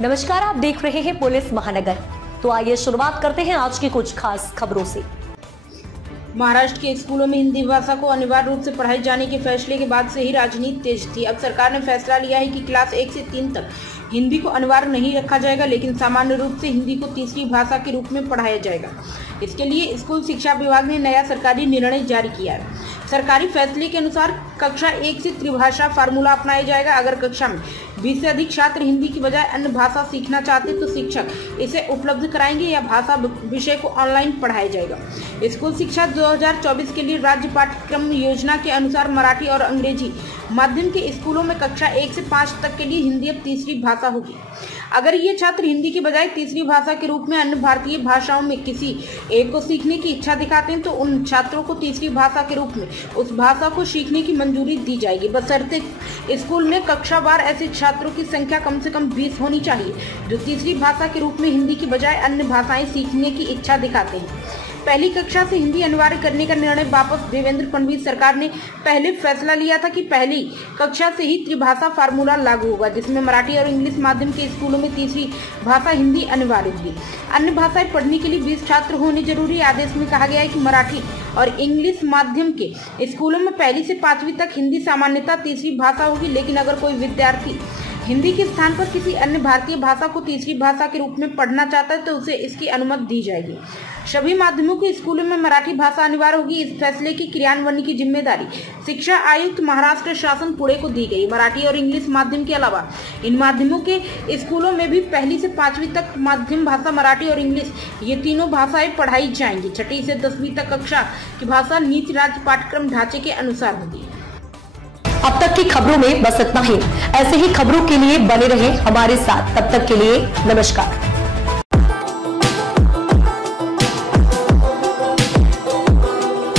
नमस्कार, आप देख रहे हैं पुलिस महानगर। तो आइए शुरुआत करते हैं आज की कुछ खास खबरों से। महाराष्ट्र के स्कूलों में हिंदी भाषा को अनिवार्य रूप से पढ़ाए जाने के फैसले के बाद से ही राजनीति तेज थी। अब सरकार ने फैसला लिया है कि क्लास 1 से 3 तक हिंदी को अनिवार्य नहीं रखा जाएगा, लेकिन सामान्य रूप से हिंदी को तीसरी भाषा के रूप में पढ़ाया जाएगा। इसके लिए स्कूल शिक्षा विभाग ने नया सरकारी निर्णय जारी किया है। सरकारी फैसले के अनुसार कक्षा 1 से त्रिभाषा फार्मूला अपनाया जाएगा। अगर कक्षा में 20 से अधिक छात्र हिंदी की बजाय अन्य भाषा सीखना चाहते तो शिक्षक इसे उपलब्ध कराएंगे या भाषा विषय को ऑनलाइन पढ़ाया जाएगा। स्कूल शिक्षा 2024 के लिए राज्य पाठ्यक्रम योजना के अनुसार मराठी और अंग्रेजी माध्यम के स्कूलों में कक्षा 1 से 5 तक के लिए हिंदी अब तीसरी भाषा होगी। अगर ये छात्र हिंदी की बजाय तीसरी भाषा के रूप में अन्य भारतीय भाषाओं में किसी एक को सीखने की इच्छा दिखाते हैं तो उन छात्रों को तीसरी भाषा के रूप में उस भाषा को सीखने की मंजूरी दी जाएगी, बशर्ते स्कूल में कक्षावार ऐसे छात्रों की संख्या कम से कम 20 होनी चाहिए जो तीसरी भाषा के रूप में हिंदी की बजाय अन्य भाषाएं सीखने की इच्छा दिखाते हैं। पहली कक्षा से हिंदी अनिवार्य करने का निर्णय वापस देवेंद्र फडणवीस सरकार ने पहले फैसला लिया था कि पहली कक्षा से ही त्रिभाषा फार्मूला लागू होगा, जिसमें मराठी और इंग्लिश माध्यम के स्कूलों में तीसरी भाषा हिंदी अनिवार्य होगी। अन्य भाषाएं पढ़ने के लिए 20 छात्र होने जरूरी। आदेश में कहा गया है कि मराठी और इंग्लिश माध्यम के स्कूलों में पहली से 5वीं तक हिंदी सामान्यतः तीसरी भाषा होगी, लेकिन अगर कोई विद्यार्थी हिंदी के स्थान पर किसी अन्य भारतीय भाषा को तीसरी भाषा के रूप में पढ़ना चाहता है तो उसे इसकी अनुमति दी जाएगी। सभी माध्यमों के स्कूलों में मराठी भाषा अनिवार्य होगी। इस फैसले की क्रियान्वयन की जिम्मेदारी शिक्षा आयुक्त महाराष्ट्र शासन पुणे को दी गई। मराठी और इंग्लिश माध्यम के अलावा इन माध्यमों के स्कूलों में भी पहली से 5वीं तक माध्यम भाषा मराठी और इंग्लिश ये तीनों भाषाएं पढ़ाई जाएंगी। 6ठी से 10वीं तक कक्षा की भाषा नीति राज्य पाठ्यक्रम ढांचे के अनुसार होगी। अब तक की खबरों में बस इतना ही। ऐसे ही खबरों के लिए बने रहें हमारे साथ। तब तक के लिए नमस्कार।